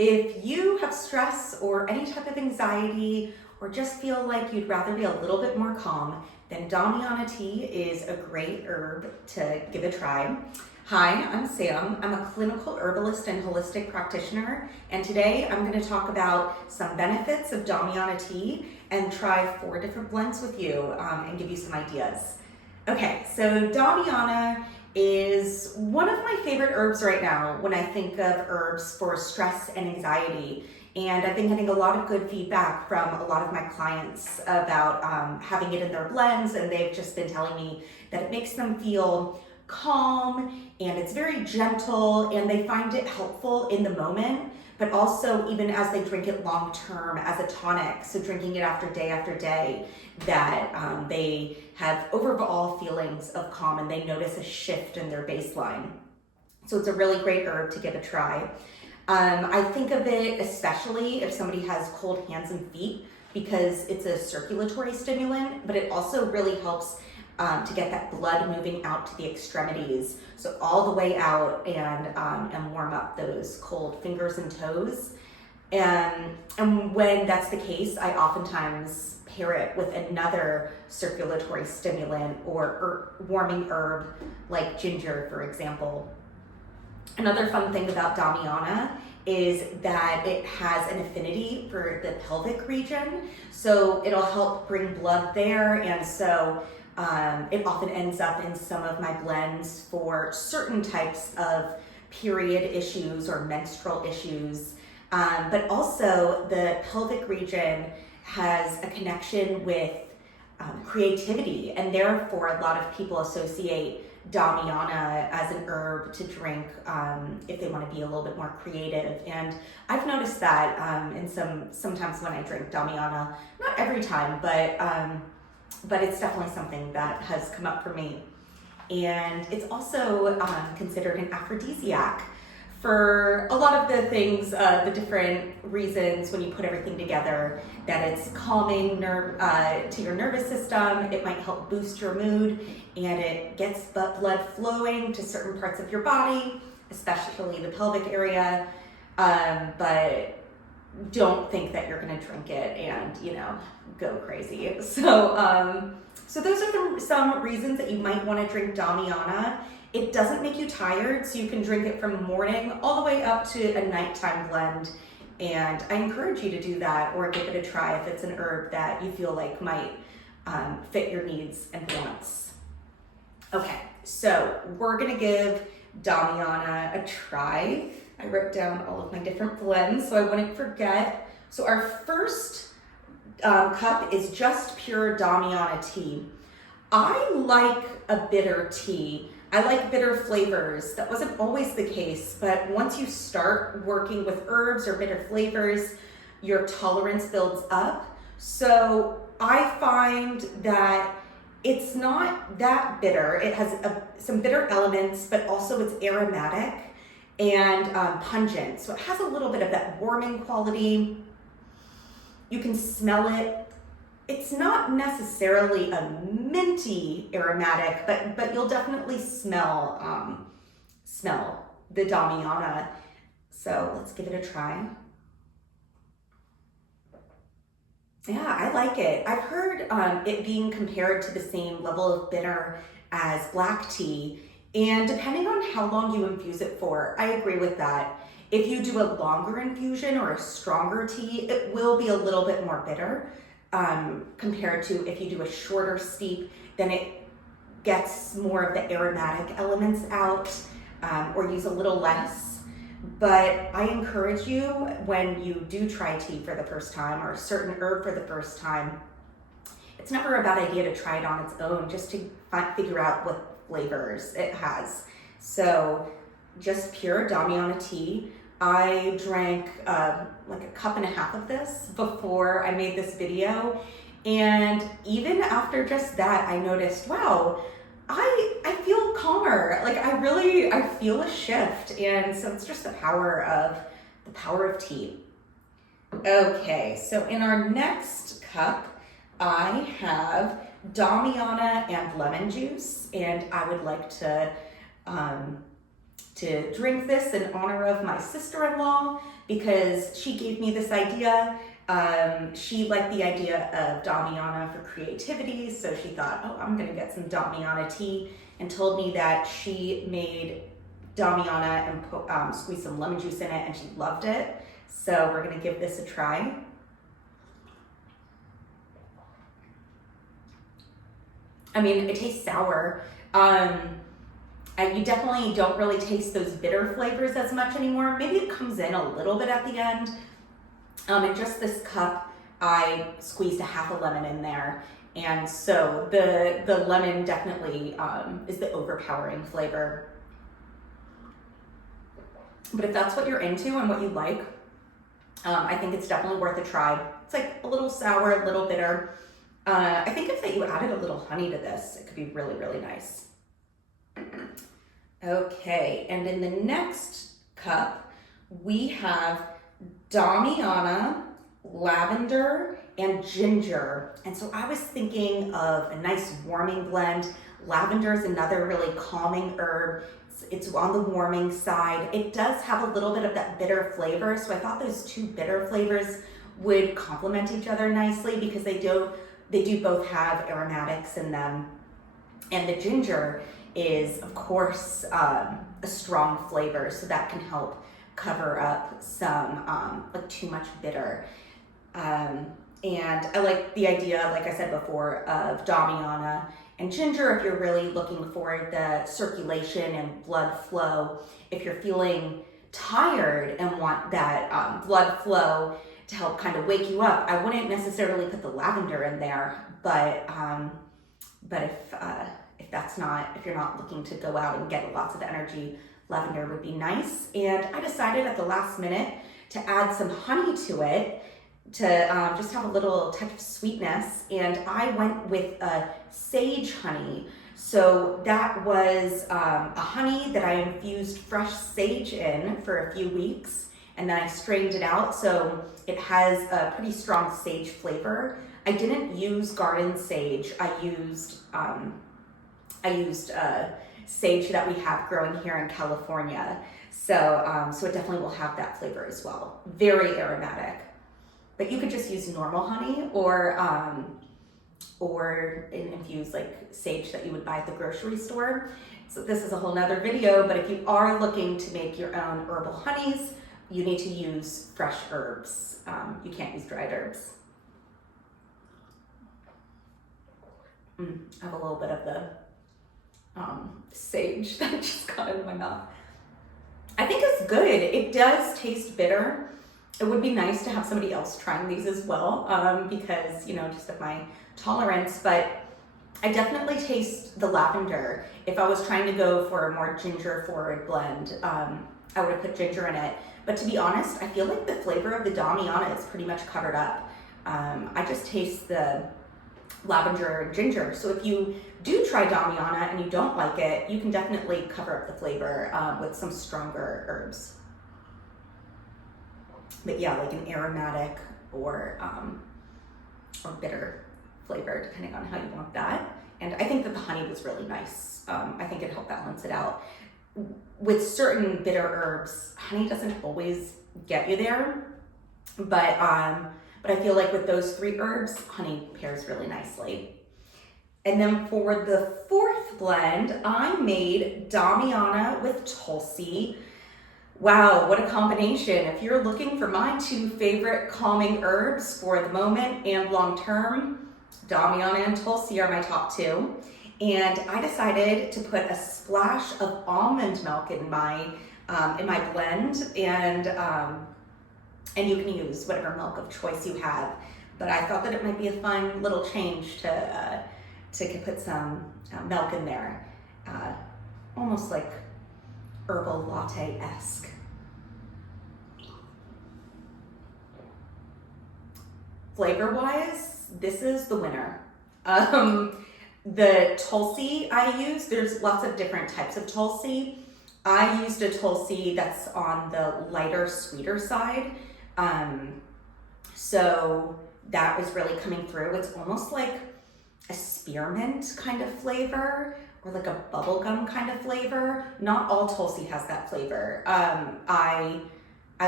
If you have stress or any type of anxiety or just feel like you'd rather be a little bit more calm, then Damiana tea is a great herb to give a try. Hi, I'm Sam. I'm a clinical herbalist and holistic practitioner, and today I'm going to talk about some benefits of Damiana tea and try 4 different blends with you and give you some ideas. Okay, so Damiana is one of my favorite herbs right now when I think of herbs for stress and anxiety. And I've been getting a lot of good feedback from a lot of my clients about having it in their blends, and they've just been telling me that it makes them feel calm and it's very gentle, and they find it helpful in the moment, but also even as they drink it long term as a tonic. So drinking it after day, that they have overall feelings of calm and they notice a shift in their baseline. So it's a really great herb to give a try. I think of it especially if somebody has cold hands and feet, because it's a circulatory stimulant, but it also really helps to get that blood moving out to the extremities, so all the way out, and warm up those cold fingers and toes. And when that's the case, I oftentimes pair it with another circulatory stimulant or warming herb like ginger, for example. Another fun thing about Damiana is that it has an affinity for the pelvic region, so it'll help bring blood there, and so it often ends up in some of my blends for certain types of period issues or menstrual issues. But also the pelvic region has a connection with creativity, and therefore a lot of people associate Damiana as an herb to drink if they want to be a little bit more creative. And I've noticed that sometimes when I drink Damiana, not every time, but it's definitely something that has come up for me. And it's also considered an aphrodisiac for a lot of the things, the different reasons when you put everything together, that it's calming to your nervous system, it might help boost your mood, and it gets blood flowing to certain parts of your body, especially the pelvic area, but don't think that you're gonna drink it and, go crazy. So those are some reasons that you might wanna drink Damiana. It doesn't make you tired, so you can drink it from morning all the way up to a nighttime blend. And I encourage you to do that or give it a try if it's an herb that you feel like might fit your needs and wants. Okay, so we're gonna give Damiana a try. I wrote down all of my different blends so I wouldn't forget. So our first cup is just pure Damiana tea. I like a bitter tea. I like bitter flavors. That wasn't always the case, but once you start working with herbs or bitter flavors, your tolerance builds up. So I find that it's not that bitter. It has some bitter elements, but also it's aromatic and pungent. So it has a little bit of that warming quality. You can smell it. It's not necessarily a minty aromatic, but you'll definitely smell the Damiana. So let's give it a try. Yeah, I like it. I've heard it being compared to the same level of bitter as black tea, and depending on how long you infuse it for, I agree with that. If you do a longer infusion or a stronger tea, it will be a little bit more bitter compared to if you do a shorter steep, then it gets more of the aromatic elements out, or use a little less. But I encourage you, when you do try tea for the first time or a certain herb for the first time, it's never a bad idea to try it on its own just to figure out what flavors it has. So just pure Damiana tea. I drank like a cup and a half of this before I made this video, and even after just that, I noticed, wow, I feel calmer. Like I feel a shift, and so it's just the power of tea. Okay, so in our next cup, I have Damiana and lemon juice, and I would like to to drink this in honor of my sister-in-law because she gave me this idea. She liked the idea of Damiana for creativity, so she thought, oh, I'm gonna get some Damiana tea, and told me that she made Damiana and squeezed some lemon juice in it, and she loved it. So we're gonna give this a try. I mean, it tastes sour. You definitely don't really taste those bitter flavors as much anymore. Maybe it comes in a little bit at the end. In just this cup, I squeezed a half a lemon in there. And so the lemon definitely is the overpowering flavor. But if that's what you're into and what you like, I think it's definitely worth a try. It's like a little sour, a little bitter. I think if you added a little honey to this, it could be really, really nice. Okay, and in the next cup, we have Damiana, lavender, and ginger. And so I was thinking of a nice warming blend. Lavender is another really calming herb. It's on the warming side. It does have a little bit of that bitter flavor, so I thought those two bitter flavors would complement each other nicely because they do both have aromatics in them. And the ginger is, of course, a strong flavor, so that can help cover up some like too much bitter. And I like the idea, like I said before, of Damiana and ginger if you're really looking for the circulation and blood flow. If you're feeling tired and want that blood flow to help kind of wake you up, I wouldn't necessarily put the lavender in there, but if you're not looking to go out and get lots of energy, lavender would be nice. And I decided at the last minute to add some honey to it to just have a little touch of sweetness. And I went with sage honey. So that was a honey that I infused fresh sage in for a few weeks, and then I strained it out. So it has a pretty strong sage flavor. I didn't use garden sage. I used sage that we have growing here in California. So it definitely will have that flavor as well. Very aromatic. But you could just use normal honey or infuse like sage that you would buy at the grocery store. So this is a whole nother video, but if you are looking to make your own herbal honeys, you need to use fresh herbs. You can't use dried herbs. I have a little bit of the sage that just got into my mouth. I think it's good. It does taste bitter. It would be nice to have somebody else trying these as well, because, just of my tolerance, but I definitely taste the lavender. If I was trying to go for a more ginger forward blend, I would have put ginger in it. But to be honest, I feel like the flavor of the Damiana is pretty much covered up. I just taste the lavender and ginger. So if you do try Damiana and you don't like it, you can definitely cover up the flavor with some stronger herbs. But yeah, like an aromatic or bitter flavor, depending on how you want that. And I think that the honey was really nice. I think it helped balance it out. With certain bitter herbs, honey doesn't always get you there, but I feel like with those three herbs, honey pairs really nicely. And then for the fourth blend, I made Damiana with Tulsi. Wow, what a combination. If you're looking for my two favorite calming herbs for the moment and long term, Damiana and Tulsi are my top two. And I decided to put a splash of almond milk in my blend, and you can use whatever milk of choice you have. But I thought that it might be a fun little change to put some milk in there, almost like herbal latte-esque. Flavor-wise, this is the winner. The Tulsi I use, there's lots of different types of Tulsi. I used a Tulsi that's on the lighter, sweeter side. So that was really coming through. It's almost like a spearmint kind of flavor, or like a bubblegum kind of flavor. Not all Tulsi has that flavor. I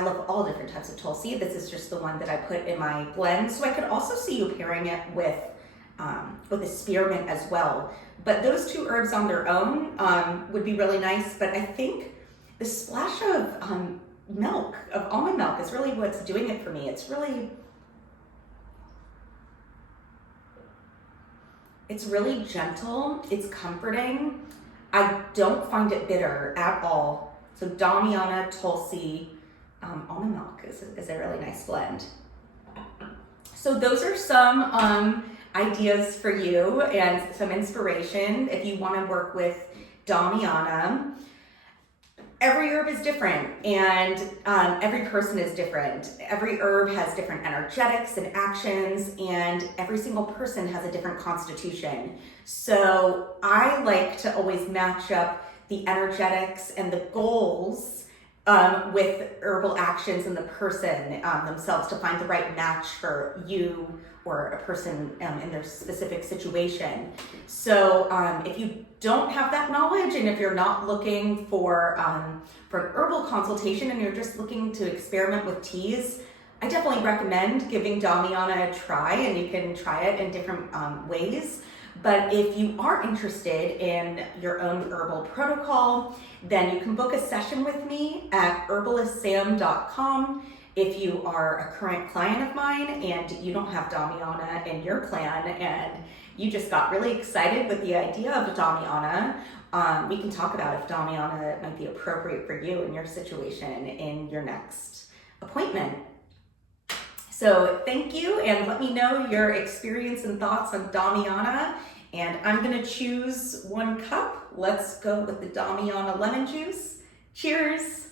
love all different types of Tulsi. This is just the one that I put in my blend. So I could also see you pairing it with a spearmint as well. But those two herbs on their own would be really nice. But I think the splash of milk, of almond milk, is really what's doing it for me. It's really gentle. It's comforting. I don't find it bitter at all. So Damiana, Tulsi, almond milk is a really nice blend. So those are some ideas for you and some inspiration if you want to work with Damiana. Every herb is different, and every person is different. Every herb has different energetics and actions, and every single person has a different constitution. So I like to always match up the energetics and the goals with herbal actions and the person themselves to find the right match for you or a person in their specific situation. So if you don't have that knowledge, and if you're not looking for an herbal consultation and you're just looking to experiment with teas, I definitely recommend giving Damiana a try, and you can try it in different ways. But if you are interested in your own herbal protocol, then you can book a session with me at herbalistsam.com. If you are a current client of mine and you don't have Damiana in your plan and you just got really excited with the idea of Damiana, we can talk about if Damiana might be appropriate for you in your situation in your next appointment. So thank you, and let me know your experience and thoughts on Damiana. And I'm gonna choose 1 cup. Let's go with the Damiana lemon juice. Cheers.